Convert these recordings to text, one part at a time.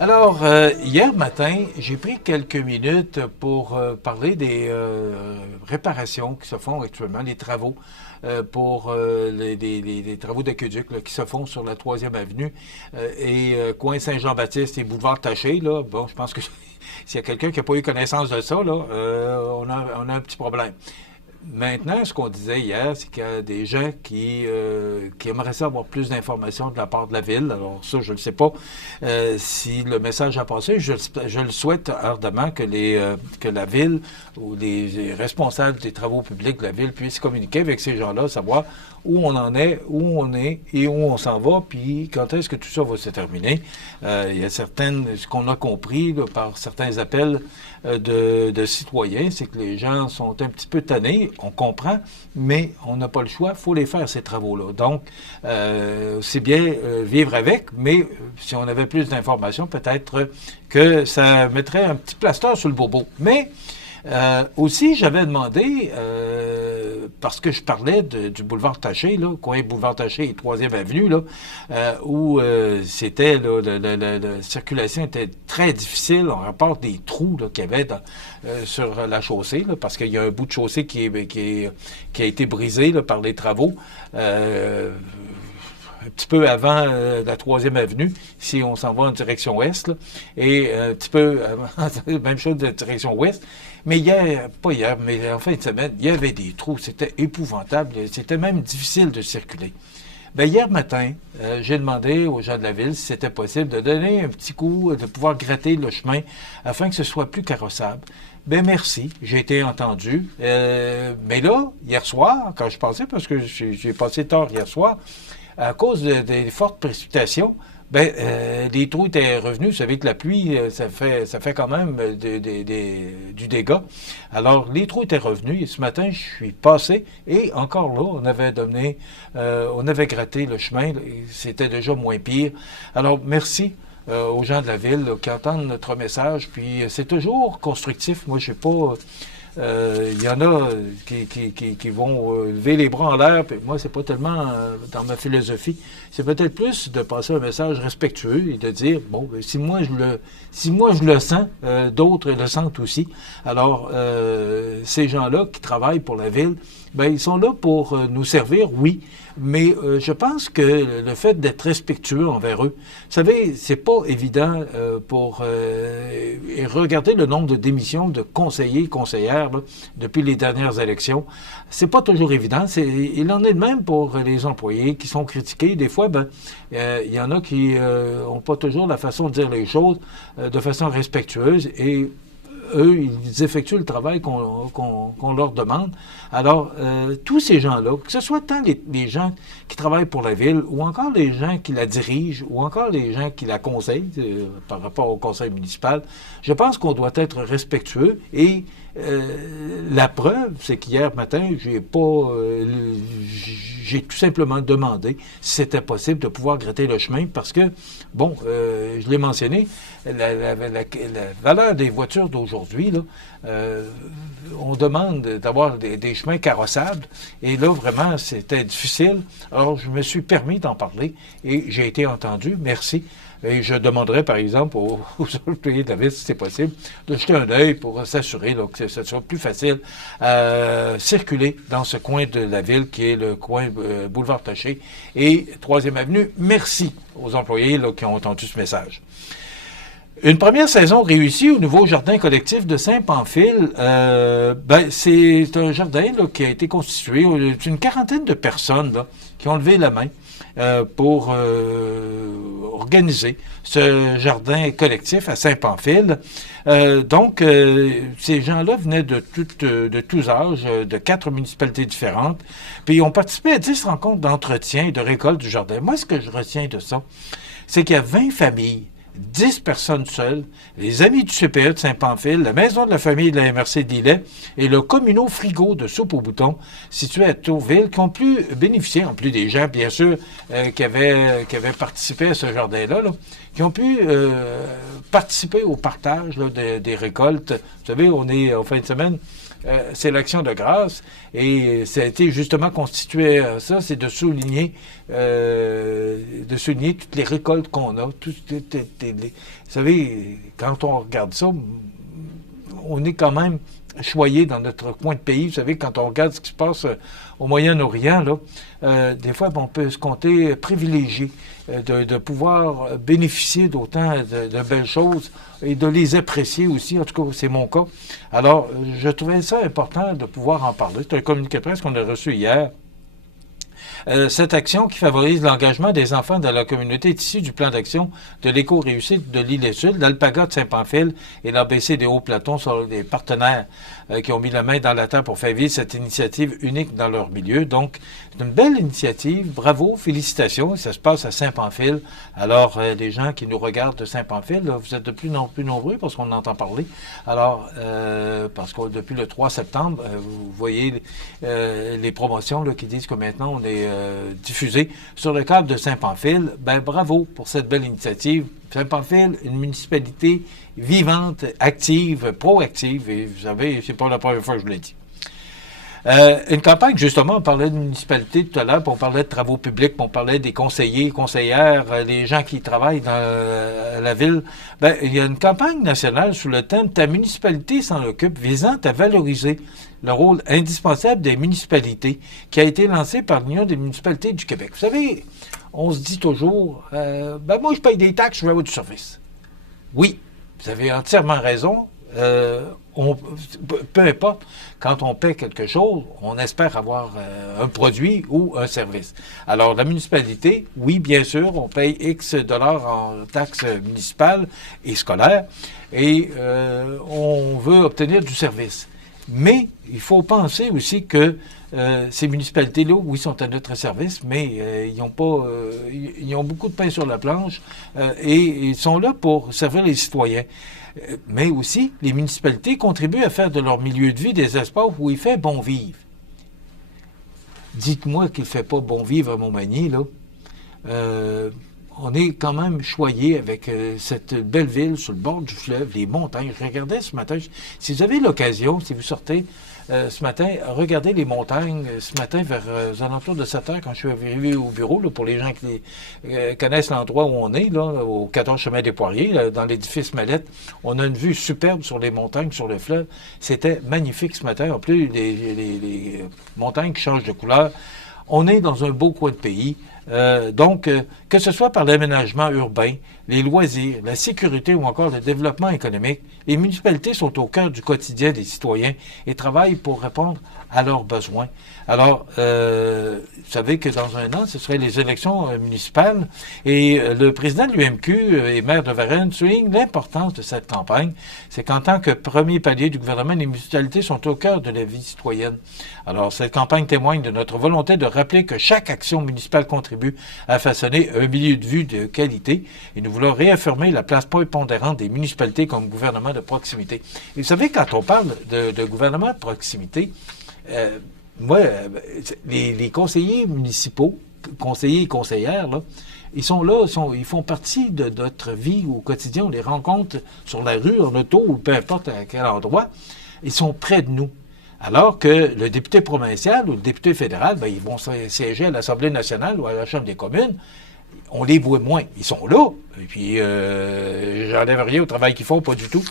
Alors, hier matin, j'ai pris quelques minutes pour parler des réparations qui se font actuellement, les travaux pour les travaux d'aqueduc qui se font sur la 3e avenue coin Saint-Jean-Baptiste et boulevard Taché. Là, bon, je pense que s'il y a quelqu'un qui n'a pas eu connaissance de ça, là, on a un petit problème. Maintenant, ce qu'on disait hier, c'est qu'il y a des gens qui aimeraient ça avoir plus d'informations de la part de la Ville. Alors ça, je ne sais pas si le message a passé. Je le souhaite ardemment que la Ville ou les responsables des travaux publics de la Ville puissent communiquer avec ces gens-là, savoir où on en est, où on est et où on s'en va, puis quand est-ce que tout ça va se terminer. Il y a ce qu'on a compris là, par certains appels de citoyens, c'est que les gens sont un petit peu tannés, on comprend, mais on n'a pas le choix, il faut les faire, ces travaux-là. Donc, c'est bien vivre avec, mais si on avait plus d'informations, peut-être que ça mettrait un petit plaster sur le bobo. Mais aussi, j'avais demandé, parce que je parlais du boulevard Taché, là, coin boulevard Taché et 3e avenue, là, où c'était, là, la circulation était très difficile. On rapporte des trous qu'il y avait sur la chaussée, là, parce qu'il y a un bout de chaussée qui a été brisé là, par les travaux. Un petit peu avant la 3e avenue, si on s'en va en direction ouest, là, et un petit peu avant, même chose de direction ouest. Mais pas hier, mais en fin de semaine, il y avait des trous, c'était épouvantable, c'était même difficile de circuler. Bien, hier matin, j'ai demandé aux gens de la Ville si c'était possible de donner un petit coup, de pouvoir gratter le chemin afin que ce soit plus carrossable. Ben merci, j'ai été entendu. Mais là, hier soir, quand je passais, parce que j'ai passé tard hier soir, à cause des fortes précipitations, les trous étaient revenus. Vous savez que la pluie, ça fait quand même du dégât. Alors, les trous étaient revenus et ce matin, je suis passé et encore là, on avait gratté le chemin. C'était déjà moins pire. Alors, merci aux gens de la Ville là, qui entendent notre message. Puis, c'est toujours constructif. Moi, je sais pas... Il y en a qui vont lever les bras en l'air, puis moi, c'est pas tellement dans ma philosophie. C'est peut-être plus de passer un message respectueux et de dire, bon, si moi je le sens, d'autres le sentent aussi. Alors, ces gens-là qui travaillent pour la Ville, ils sont là pour nous servir, oui, mais je pense que le fait d'être respectueux envers eux, vous savez, c'est pas évident et regardez le nombre de démissions de conseillers, conseillères, là, depuis les dernières élections. C'est pas toujours évident. Il en est de même pour les employés qui sont critiqués. Des fois, il y en a qui ont pas toujours la façon de dire les choses de façon respectueuse et eux, ils effectuent le travail qu'on leur demande. Alors, tous ces gens-là, que ce soit tant les gens qui travaillent pour la Ville, ou encore les gens qui la dirigent, ou encore les gens qui la conseillent par rapport au conseil municipal, je pense qu'on doit être respectueux et la preuve, c'est qu'hier matin, j'ai tout simplement demandé si c'était possible de pouvoir gratter le chemin parce que, bon, je l'ai mentionné, la valeur des voitures d'aujourd'hui, là, on demande d'avoir des chemins carrossables et là, vraiment, c'était difficile. Alors, je me suis permis d'en parler et j'ai été entendu. Merci. Et je demanderais, par exemple, aux employés de la Ville, si c'est possible, de jeter un œil pour s'assurer que ce soit plus facile à circuler dans ce coin de la Ville qui est le coin boulevard Taché et 3e avenue. Merci aux employés qui ont entendu ce message. Une première saison réussie au nouveau jardin collectif de Saint-Pamphile. C'est un jardin là, qui a été constitué, une quarantaine de personnes là, qui ont levé la main pour organiser ce jardin collectif à Saint-Pamphile. Ces gens-là venaient de tous âges, de 4 municipalités différentes, puis ils ont participé à 10 rencontres d'entretien et de récolte du jardin. Moi, ce que je retiens de ça, c'est qu'il y a 20 familles, 10 personnes seules, les Amis du CPE de Saint-Pamphile, la Maison de la famille de la MRC d'Ilet et le communaux frigo de Soupe aux boutons situé à Tourville qui ont pu bénéficier, en plus des gens, bien sûr, qui avaient participé à ce jardin-là, là, qui ont pu participer au partage là, des récoltes. Vous savez, on est en fin de semaine, c'est l'Action de grâce. Et ça a été justement constitué ça, c'est de souligner toutes les récoltes qu'on a. Vous savez, quand on regarde ça, on est quand même choyé dans notre coin de pays. Vous savez, quand on regarde ce qui se passe au Moyen-Orient, là, des fois, on peut se compter privilégié de pouvoir bénéficier d'autant de belles choses et de les apprécier aussi. En tout cas, c'est mon cas. Alors, je trouvais ça important de pouvoir en parler. C'est un communiqué de presse qu'on a reçu hier. Cette action qui favorise l'engagement des enfants dans la communauté est issue du plan d'action de l'éco-réussite de l'île-et-Sud. L'Alpaga de Saint-Pamphile et l'ABC des Hauts-Platons sont des partenaires qui ont mis la main dans la terre pour faire vivre cette initiative unique dans leur milieu. Donc, c'est une belle initiative. Bravo, félicitations. Ça se passe à Saint-Pamphile. Alors, les gens qui nous regardent de Saint-Pamphile, là, vous êtes de plus en plus nombreux parce qu'on entend parler. Alors, parce que depuis le 3 septembre, vous voyez les promotions là, qui disent que maintenant on est diffusé sur le cadre de Saint-Pamphile. Ben bravo pour cette belle initiative. Saint-Pamphile, une municipalité vivante, active, proactive, et vous savez, c'est pas la première fois que je l'ai dit. Une campagne, justement, on parlait de municipalité tout à l'heure, puis on parlait de travaux publics, puis on parlait des conseillers, conseillères, les gens qui travaillent dans la ville. Ben, il y a une campagne nationale sous le thème « Ta municipalité s'en occupe » visant à valoriser le rôle indispensable des municipalités, qui a été lancée par l'Union des municipalités du Québec. Vous savez, on se dit toujours ben moi, je paye des taxes, je veux avoir du service. Oui, vous avez entièrement raison. Peu importe, quand on paie quelque chose, on espère avoir un produit ou un service. Alors, la municipalité, oui, bien sûr, on paye X dollars en taxes municipales et scolaires et on veut obtenir du service. Mais il faut penser aussi que ces municipalités-là, oui, sont à notre service, mais ils ont beaucoup de pain sur la planche et ils sont là pour servir les citoyens. Mais aussi, les municipalités contribuent à faire de leur milieu de vie des espaces où il fait bon vivre. Dites-moi qu'il ne fait pas bon vivre à Montmagny, là. On est quand même choyé avec cette belle ville sur le bord du fleuve, les montagnes. Je regardais ce matin, si vous avez l'occasion, si vous sortez ce matin, regardez les montagnes ce matin vers aux alentours de 7 heures quand je suis arrivé au bureau, là, pour les gens qui connaissent l'endroit où on est, là, au 14 chemin des Poiriers, là, dans l'édifice Mallette. On a une vue superbe sur les montagnes, sur le fleuve. C'était magnifique ce matin. En plus, les montagnes qui changent de couleur. On est dans un beau coin de pays. Donc, que ce soit par l'aménagement urbain, les loisirs, la sécurité ou encore le développement économique, les municipalités sont au cœur du quotidien des citoyens et travaillent pour répondre à leurs besoins. Alors, vous savez que dans un an, ce seraient les élections municipales et le président de l'UMQ et maire de Varennes souligne l'importance de cette campagne. C'est qu'en tant que premier palier du gouvernement, les municipalités sont au cœur de la vie citoyenne. Alors, cette campagne témoigne de notre volonté de rappeler que chaque action municipale contribue à façonner un milieu de vie de qualité et nous voulons réaffirmer la place prépondérante des municipalités comme gouvernement de proximité. Et vous savez, quand on parle de gouvernement de proximité, les conseillers municipaux, conseillers et conseillères, là, ils sont là, ils font partie de notre vie au quotidien. On les rencontre sur la rue, en auto, ou peu importe à quel endroit. Ils sont près de nous. Alors que le député provincial ou le député fédéral, ben, ils vont siéger à l'Assemblée nationale ou à la Chambre des communes. On les voit moins. Ils sont là. Et puis, j'enlève rien au travail qu'ils font, pas du tout.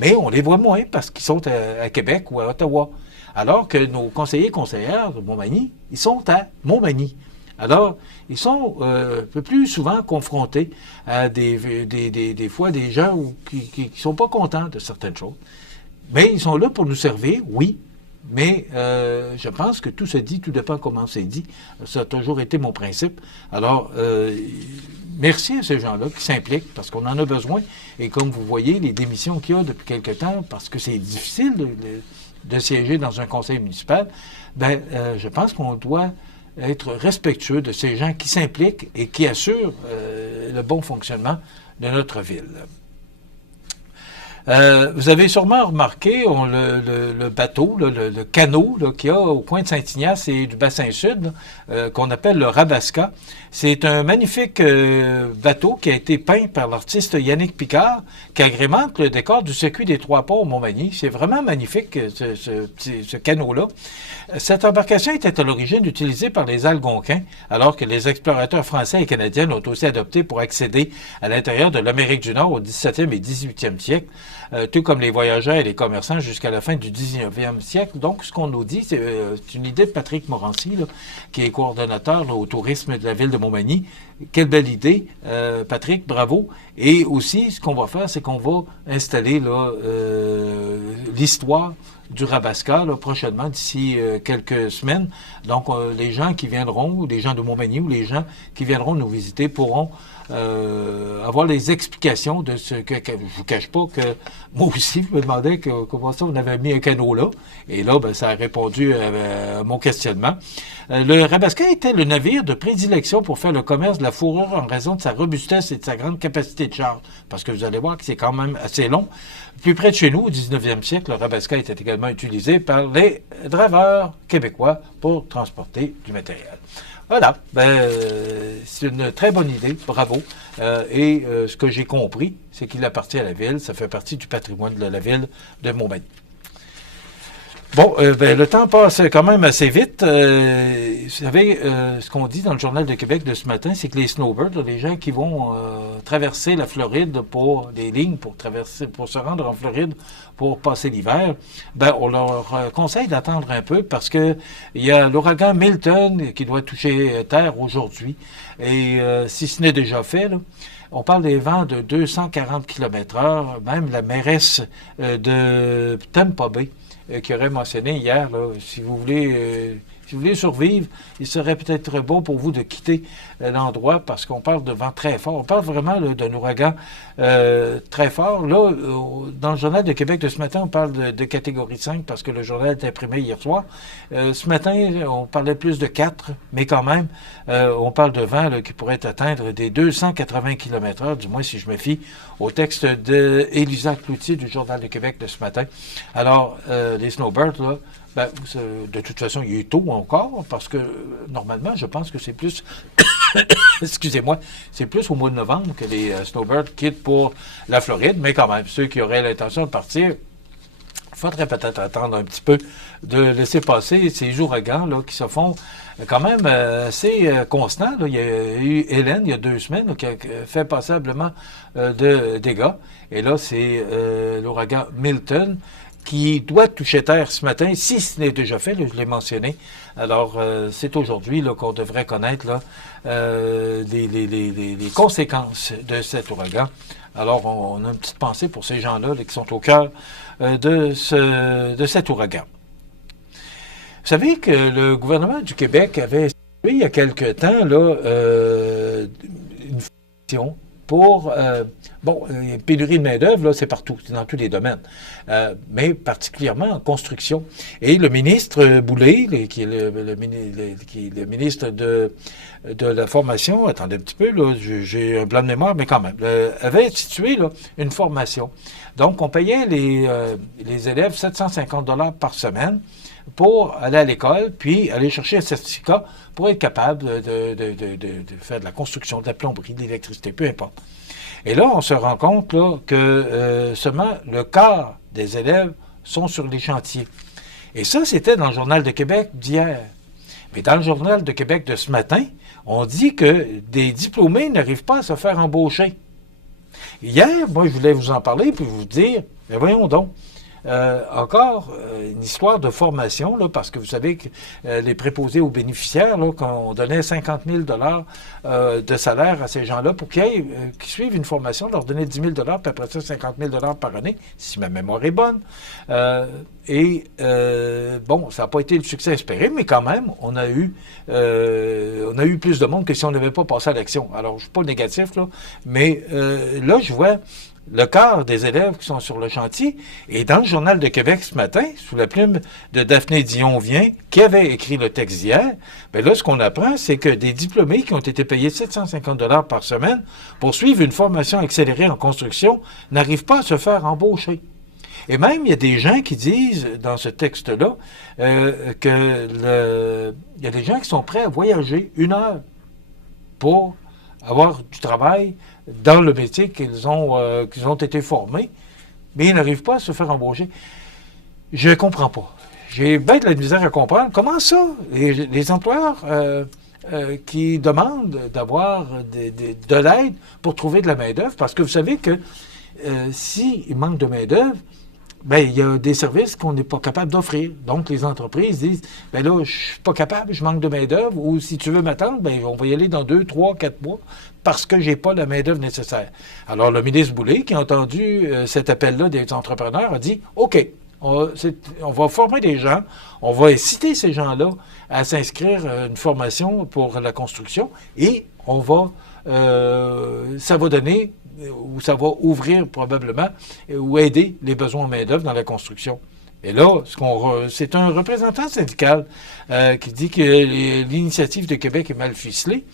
Mais on les voit moins parce qu'ils sont à Québec ou à Ottawa. Alors que nos conseillers et conseillères de Montmagny, ils sont à Montmagny. Alors, ils sont un peu plus souvent confrontés à des fois des gens qui ne sont pas contents de certaines choses. Mais ils sont là pour nous servir, oui. Mais je pense que tout se dit, tout dépend comment c'est dit. Ça a toujours été mon principe. Alors, merci à ces gens-là qui s'impliquent parce qu'on en a besoin. Et comme vous voyez, les démissions qu'il y a depuis quelque temps, parce que c'est difficile de siéger dans un conseil municipal, ben, je pense qu'on doit être respectueux de ces gens qui s'impliquent et qui assurent le bon fonctionnement de notre ville. Vous avez sûrement remarqué le bateau, là, le canot qu'il y a au coin de Saint-Ignace et du bassin sud, qu'on appelle le Rabasca. C'est un magnifique bateau qui a été peint par l'artiste Yannick Picard, qui agrémente le décor du circuit des Trois-Ports au Montmagny. C'est vraiment magnifique, ce canot-là. Cette embarcation était à l'origine utilisée par les Algonquins, alors que les explorateurs français et canadiens l'ont aussi adopté pour accéder à l'intérieur de l'Amérique du Nord au 17e et 18e siècle, tout comme les voyageurs et les commerçants jusqu'à la fin du 19e siècle. Donc, ce qu'on nous dit, c'est une idée de Patrick Morancy, là, qui est coordonnateur là, au tourisme de la ville de Montmagny. Quelle belle idée, Patrick, bravo. Et aussi, ce qu'on va faire, c'est qu'on va installer l'histoire du Rabasca là, prochainement, d'ici quelques semaines. Donc, les gens qui viendront, les gens de Montmagny ou les gens qui viendront nous visiter pourront avoir les explications de ce que je vous cache pas que moi aussi, je me demandais comment ça, on avait mis un canot là. Et là, ben, ça a répondu à mon questionnement. Le Rabasca était le navire de prédilection pour faire le commerce de la fourrure en raison de sa robustesse et de sa grande capacité de charge. Parce que vous allez voir que c'est quand même assez long. Plus près de chez nous, au 19e siècle, le Rabasca était également utilisé par les draveurs québécois pour transporter du matériel. Voilà, c'est une très bonne idée, bravo. Ce que j'ai compris, c'est qu'il appartient à la ville, ça fait partie du patrimoine de la ville de Montmagny. Bon, le temps passe quand même assez vite. Vous savez, ce qu'on dit dans le Journal de Québec de ce matin, c'est que les snowbirds, les gens qui vont traverser la Floride pour des lignes pour se rendre en Floride pour passer l'hiver, on leur conseille d'attendre un peu parce que il y a l'ouragan Milton qui doit toucher terre aujourd'hui. Et si ce n'est déjà fait, là, on parle des vents de 240 km/h. Même la mairesse de Tampa Bay qui aurait mentionné hier, là, si vous voulez survivre, il serait peut-être bon pour vous de quitter l'endroit parce qu'on parle de vent très fort. On parle vraiment d'un ouragan très fort. Là, dans le Journal de Québec de ce matin, on parle de catégorie 5 parce que le journal est imprimé hier soir. Ce matin, on parlait plus de 4, mais quand même, on parle de vent là, qui pourrait atteindre des 280 km/h, du moins si je me fie au texte d'Élisa Cloutier du Journal de Québec de ce matin. Alors, les snowbirds, là, de toute façon, il est tôt encore, parce que normalement, je pense que c'est plus, excusez-moi, c'est plus au mois de novembre que les snowbirds quittent pour la Floride, mais quand même, ceux qui auraient l'intention de partir, il faudrait peut-être attendre un petit peu de laisser passer ces ouragans là, qui se font quand même assez constants. Là. Il y a eu Hélène, il y a 2 semaines, là, qui a fait passablement de dégâts. Et là, c'est l'ouragan Milton, qui doit toucher terre ce matin, si ce n'est déjà fait, là, je l'ai mentionné. Alors, c'est aujourd'hui là, qu'on devrait connaître là, les conséquences de cet ouragan. Alors, on a une petite pensée pour ces gens-là là, qui sont au cœur de cet ouragan. Vous savez que le gouvernement du Québec avait institué il y a quelque temps là, une formation pour... il y a une pénurie de main-d'œuvre, là, c'est partout, c'est dans tous les domaines, mais particulièrement en construction. Et le ministre Boulay, qui est le ministre de la formation, attendez un petit peu, là, j'ai un blanc de mémoire, mais quand même, avait institué là, une formation. Donc, on payait les élèves 750 $ par semaine pour aller à l'école, puis aller chercher un certificat pour être capable de faire de la construction, de la plomberie, de l'électricité, peu importe. Et là, on se rend compte là, que seulement le quart des élèves sont sur les chantiers. Et ça, c'était dans le Journal de Québec d'hier. Mais dans le Journal de Québec de ce matin, on dit que des diplômés n'arrivent pas à se faire embaucher. Hier, moi, je voulais vous en parler puis vous dire, mais voyons donc, encore une histoire de formation, là, parce que vous savez que les préposés aux bénéficiaires, là, qu'on donnait 50 000 $ de salaire à ces gens-là pour qu'ils suivent une formation, leur donner 10 000 $, puis après ça, 50 000 $ par année, si ma mémoire est bonne. Ça n'a pas été le succès espéré, mais quand même, on a eu plus de monde que si on n'avait pas passé à l'action. Alors, je ne suis pas négatif, là, mais là, je vois le quart des élèves qui sont sur le chantier. Et dans le Journal de Québec ce matin, sous la plume de Daphné Dion-Vien, qui avait écrit le texte d'hier, bien là, ce qu'on apprend, c'est que des diplômés qui ont été payés 750 $ par semaine pour suivre une formation accélérée en construction n'arrivent pas à se faire embaucher. Et même, il y a des gens qui disent, dans ce texte-là, il y a des gens qui sont prêts à voyager 1 heure pour avoir du travail dans le métier qu'ils ont été formés, mais ils n'arrivent pas à se faire embaucher. Je ne comprends pas. J'ai bien de la misère à comprendre. Comment ça? Les employeurs qui demandent d'avoir de l'aide pour trouver de la main-d'œuvre, parce que vous savez que s'il manque de main-d'œuvre, bien, il y a des services qu'on n'est pas capable d'offrir. Donc, les entreprises disent, bien là, je suis pas capable, je manque de main-d'œuvre, ou si tu veux m'attendre, bien, on va y aller dans 2, 3, 4 mois, parce que j'ai pas la main-d'œuvre nécessaire. Alors, le ministre Boulay, qui a entendu cet appel-là des entrepreneurs, a dit, OK, on va former des gens, on va inciter ces gens-là à s'inscrire à une formation pour la construction, et ça va donner où ça va ouvrir probablement ou aider les besoins en main-d'œuvre dans la construction. Et là, c'est un représentant syndical qui dit que l'initiative de Québec est mal ficelée.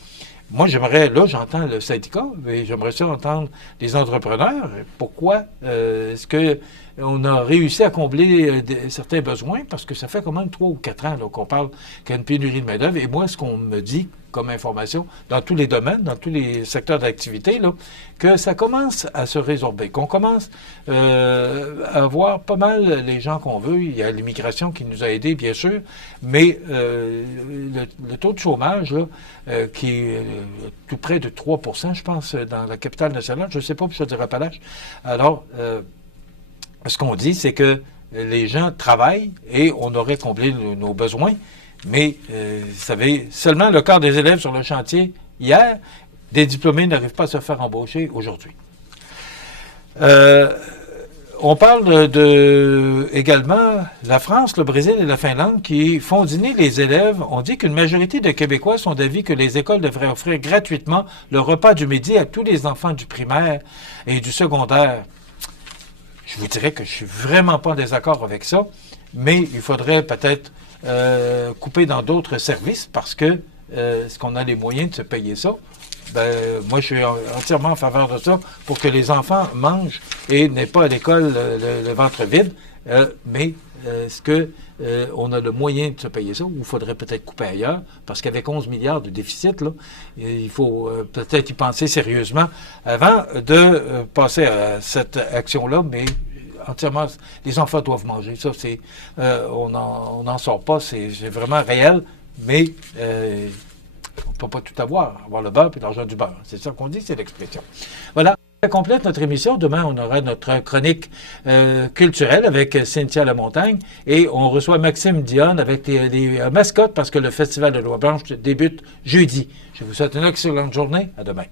Moi, j'entends le syndicat, mais j'aimerais ça entendre les entrepreneurs. Pourquoi est-ce qu'on a réussi à combler certains besoins? Parce que ça fait quand même 3 ou 4 ans là, qu'on parle qu'il y a une pénurie de main-d'œuvre. Et moi, ce qu'on me dit comme information, dans tous les domaines, dans tous les secteurs d'activité, là, que ça commence à se résorber, qu'on commence à voir pas mal les gens qu'on veut. Il y a l'immigration qui nous a aidés, bien sûr, mais le taux de chômage, là, qui est tout près de 3 % je pense, dans la capitale nationale, je ne sais pas, puis je dirais pas l'âge. Alors, ce qu'on dit, c'est que les gens travaillent et on aurait comblé nos besoins, mais, vous savez, seulement le quart des élèves sur le chantier hier, des diplômés n'arrivent pas à se faire embaucher aujourd'hui. On parle également la France, le Brésil et la Finlande qui font dîner les élèves. On dit qu'une majorité de Québécois sont d'avis que les écoles devraient offrir gratuitement le repas du midi à tous les enfants du primaire et du secondaire. Je vous dirais que je suis vraiment pas en désaccord avec ça, mais il faudrait peut-être couper dans d'autres services parce que est-ce qu'on a les moyens de se payer ça? Ben, moi, je suis entièrement en faveur de ça pour que les enfants mangent et n'aient pas à l'école le ventre vide. Mais est-ce qu'on a le moyen de se payer ça ou il faudrait peut-être couper ailleurs? Parce qu'avec 11 milliards de déficit, là, il faut peut-être y penser sérieusement avant de passer à cette action-là, mais entièrement, les enfants doivent manger. Ça, c'est, on n'en sort pas, c'est vraiment réel, mais on ne peut pas tout avoir le beurre et l'argent du beurre. C'est ça qu'on dit, c'est l'expression. Voilà, ça complète notre émission. Demain, on aura notre chronique culturelle avec Cynthia Lamontagne et on reçoit Maxime Dionne avec les mascottes parce que le Festival de Loi-Blanche débute jeudi. Je vous souhaite une excellente journée. À demain.